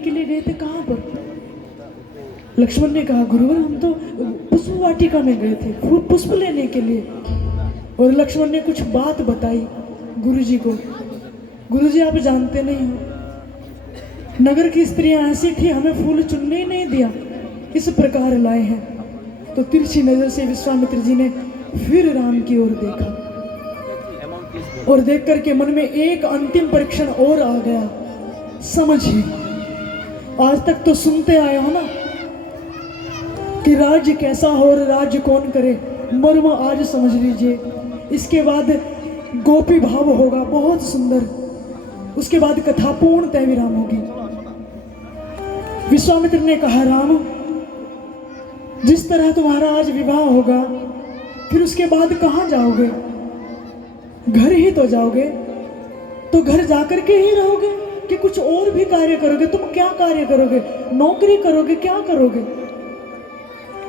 के लिए गए थे, कहाँ पर? लक्ष्मण ने कहा गुरुवर हम तो पुष्प वाटिका में गए थे पुष्प लेने के लिए। और लक्ष्मण ने कुछ बात बताई गुरुजी को। गुरुजी आप जानते नहीं हो, नगर की स्त्रियां ऐसी थी, हमें फूल चुनने ही नहीं दिया, इस प्रकार लाए हैं। तो तिरछी नजर से विश्वामित्र जी ने फिर राम की ओर देखा और देख करके मन में एक अंतिम परीक्षण और आ गया। समझिए, आज तक तो सुनते आए हो ना कि राज्य कैसा हो और राज्य कौन करे, मर्म आज समझ लीजिए। इसके बाद गोपी भाव होगा बहुत सुंदर, उसके बाद कथा पूर्णतः विराम होगी। विश्वामित्र ने कहा राम, जिस तरह तुम्हारा आज विवाह होगा फिर उसके बाद कहाँ जाओगे? घर ही तो जाओगे, तो घर जाकर के ही रहोगे कि कुछ और भी कार्य करोगे? तुम क्या कार्य करोगे? नौकरी करोगे? क्या करोगे?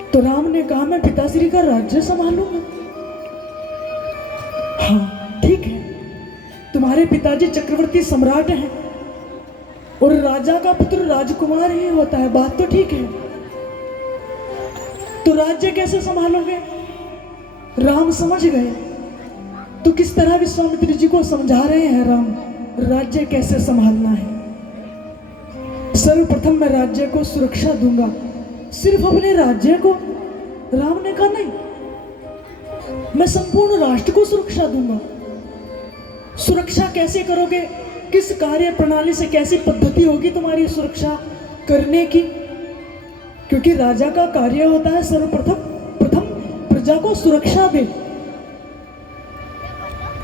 तो राम ने कहा मैं पिताश्री का राज्य संभालूंगा। हाँ ठीक है, तुम्हारे पिताजी चक्रवर्ती सम्राट हैं और राजा का पुत्र राजकुमार ही होता है, बात तो ठीक है। तो राज्य कैसे संभालोगे? राम समझ गए। तो किस तरह विश्वामित्र जी को समझा रहे हैं राम, राज्य कैसे संभालना है। सर्वप्रथम मैं राज्य को सुरक्षा दूंगा। सिर्फ अपने राज्य को? राम ने कहा नहीं, मैं संपूर्ण राष्ट्र को सुरक्षा दूंगा। सुरक्षा कैसे करोगे? किस कार्य प्रणाली से, कैसी पद्धति होगी तुम्हारी सुरक्षा करने की? क्योंकि राजा का कार्य होता है सर्वप्रथम प्रजा को सुरक्षा दे।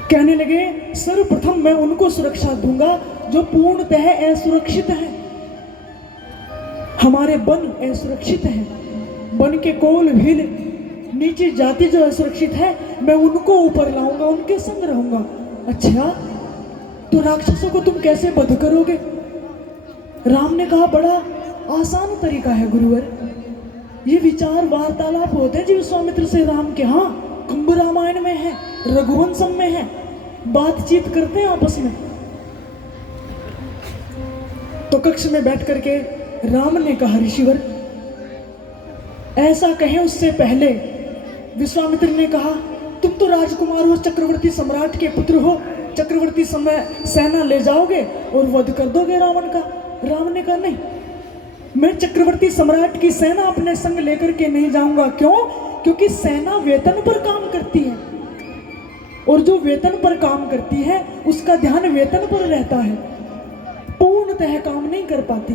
कहने लगे सर्वप्रथम मैं उनको सुरक्षा दूंगा जो पूर्णतः असुरक्षित है। हमारे वन असुरक्षित हैं, वन के कोल भील नीची जाति जो असुरक्षित है, मैं उनको ऊपर लाऊंगा, उनके संग रहूंगा। अच्छा, तो राक्षसों को तुम कैसे वध करोगे? राम ने कहा बड़ा आसान तरीका है गुरुवर। ये विचार वार्तालाप होते हैं जी विश्वामित्र से राम के, हाँ कुंभ रामायण में है, रघुवंशम में है, बातचीत करते हैं आपस में। तो कक्ष में बैठ करके राम ने कहा ऋषिवर ऐसा कहें उससे पहले विश्वामित्र ने कहा तुम तो राजकुमार हो, चक्रवर्ती सम्राट के पुत्र हो, चक्रवर्ती सेना ले जाओगे और वध कर दोगे रावण का। राम ने कहा नहीं, मैं चक्रवर्ती सम्राट की सेना अपने संग लेकर के नहीं जाऊंगा। क्यों? क्योंकि सेना वेतन पर काम करती है और जो वेतन पर काम करती है उसका ध्यान वेतन पर रहता है, पूर्णतः काम नहीं कर पाती।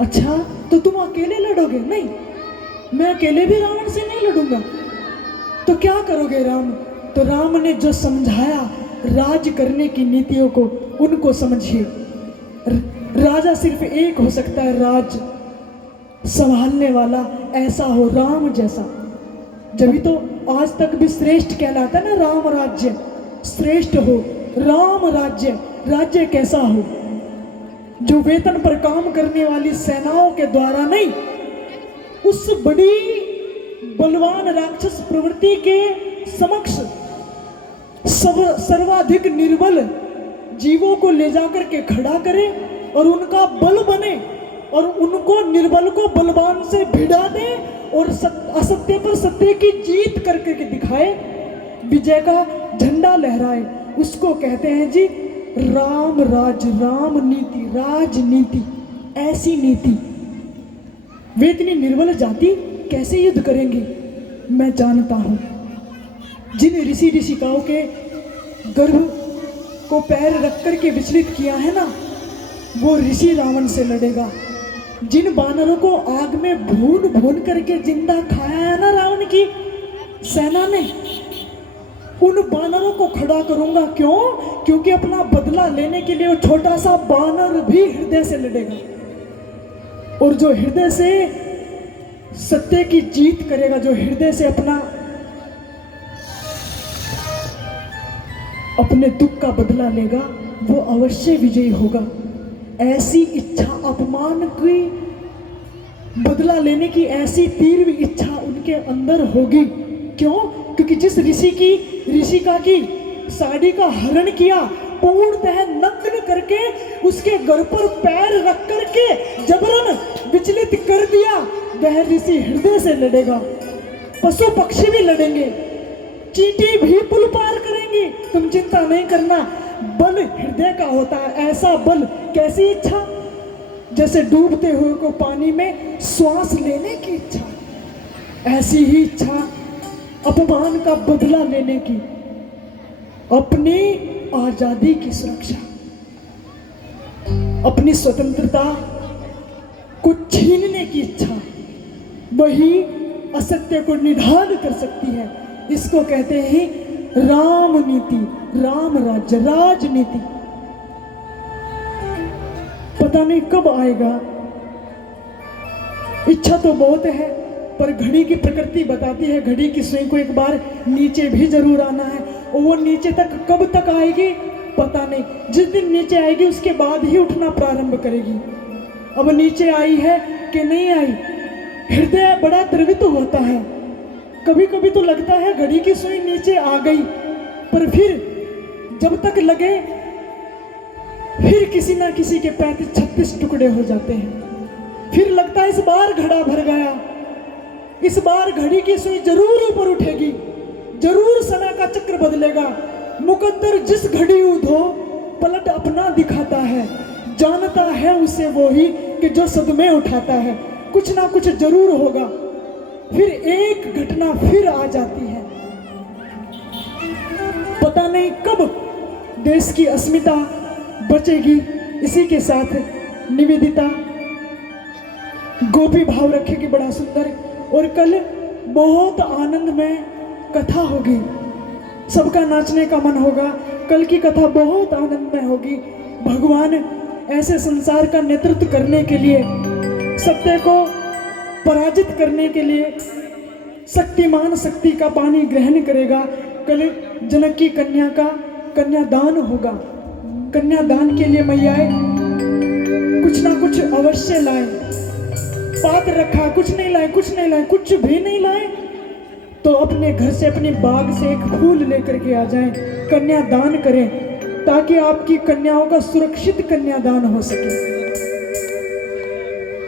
अच्छा, तो तुम अकेले लड़ोगे? नहीं, मैं अकेले भी रावण से नहीं लड़ूंगा। तो क्या करोगे राम? तो राम ने जो समझाया राज करने की नीतियों को, उनको समझिए। राजा सिर्फ एक हो सकता है, राज संभालने वाला ऐसा हो राम जैसा। जब तो आज तक भी श्रेष्ठ कहलाता है ना, राम राज्य श्रेष्ठ हो, राम राज्य। राज्य कैसा हो? जो वेतन पर काम करने वाली सेनाओं के द्वारा नहीं, उस बड़ी बलवान राक्षस प्रवृत्ति के समक्ष सर्वाधिक निर्बल जीवों को ले जाकर के खड़ा करे और उनका बल बने और उनको निर्बल को बलवान से भिड़ा दे और असत्य पर सत्य की जीत करके दिखाए, विजय का झंडा लहराए, उसको कहते हैं जी राम राज, राम नीति, राजनीति। ऐसी नीति वे इतनी निर्बल जाति कैसे युद्ध करेंगी? मैं जानता हूं जिन ऋषि ऋषिकाओं के गर्भ को पैर रख करके विचलित किया है ना, वो ऋषि रावण से लड़ेगा। जिन बानरों को आग में भून भून करके जिंदा खाया है ना रावण की सेना ने, उन बानरों को खड़ा करूंगा। क्यों? क्योंकि अपना बदला लेने के लिए वो छोटा सा बानर भी हृदय से लड़ेगा, और जो हृदय से सत्य की जीत करेगा, जो हृदय से अपने दुख का बदला लेगा, वो अवश्य विजयी होगा। ऐसी इच्छा, अपमान की बदला लेने की ऐसी तीव्र इच्छा उनके अंदर होगी। क्यों? क्योंकि जिस ऋषिका की साड़ी का हरण किया, पूर्णतः नग्न करके उसके घर पर पैर रख करके जबरन विचलित कर दिया, वह ऋषि हृदय से लड़ेगा। पशु पक्षी भी लड़ेंगे, चींटी भी पुल पार करेंगी, तुम चिंता नहीं करना। बल हृदय का होता है, ऐसा बल, कैसी इच्छा, जैसे डूबते हुए को पानी में श्वास लेने की इच्छा, ऐसी ही इच्छा अपमान का बदला लेने की, अपनी आजादी की सुरक्षा, अपनी स्वतंत्रता को छीनने की इच्छा, वही असत्य को निढाल कर सकती है। इसको कहते हैं राम नीति, राम राज्य, राजनीति। पता नहीं कब आएगा, इच्छा तो बहुत है, पर घड़ी की प्रकृति बताती है घड़ी की सुई को एक बार नीचे भी जरूर आना है, और वो नीचे तक कब तक आएगी पता नहीं। जिस दिन नीचे आएगी उसके बाद ही उठना प्रारंभ करेगी। अब नीचे आई है कि नहीं आई, हृदय बड़ा द्रवित होता है। कभी कभी तो लगता है घड़ी की सुई नीचे आ गई, पर फिर जब तक लगे फिर किसी ना किसी के 35-36 टुकड़े हो जाते हैं। फिर लगता है इस बार घड़ा भर गया, इस बार घड़ी की सुई जरूर ऊपर उठेगी, जरूर सना का चक्र बदलेगा। मुकद्दर जिस घड़ी उधो पलट अपना दिखाता है, जानता है उसे वो ही कि जो सदमे उठाता है। कुछ ना कुछ जरूर होगा, फिर एक घटना फिर आ जाती है। पता नहीं कब देश की अस्मिता बचेगी। इसी के साथ निवेदिता गोपी भाव रखेगी बड़ा सुंदर, और कल बहुत आनंदमय कथा होगी, सबका नाचने का मन होगा। कल की कथा बहुत आनंदमय होगी। भगवान ऐसे संसार का नेतृत्व करने के लिए, सत्य को पराजित करने के लिए शक्तिमान शक्ति का पानी ग्रहण करेगा। कल जनक की कन्या का कन्यादान होगा। कन्यादान के लिए मैयाएं कुछ ना कुछ अवश्य लाएं। पात्र रखा, कुछ नहीं लाए, कुछ नहीं लाए, कुछ भी नहीं लाए तो अपने घर से, अपने बाग से एक फूल लेकर के आ जाएं, कन्यादान करें, ताकि आपकी कन्याओं का सुरक्षित कन्यादान हो सके।